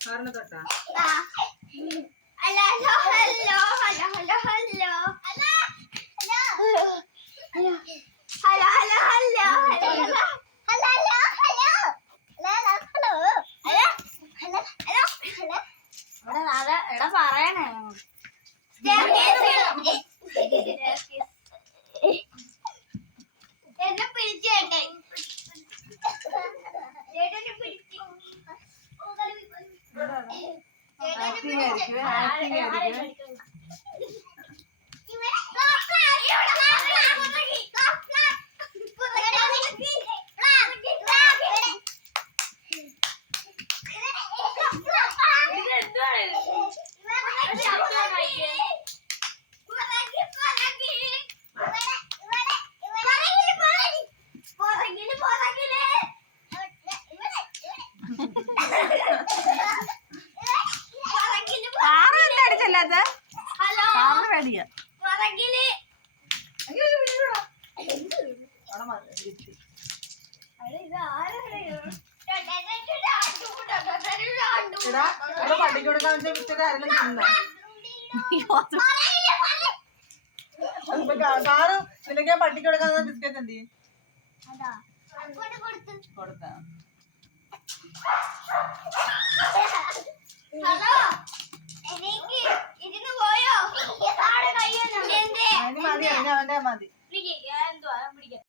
കാറിന് തൊട്ടാ എടാ പറയണേ എന്നെ പിടിച്ചേട്ടെ പട്ടിക്കൊടുക്കാൻ വിറ്റത് ആരെങ്കിലും തിന്നോ കാറ് നിനക്ക് പട്ടിക്കൊടുക്കാൻ ബിസ്ക്കറ്റ് എന്ത് ചെയ്യും കൊടുത്ത മതി അവന്റെ മതി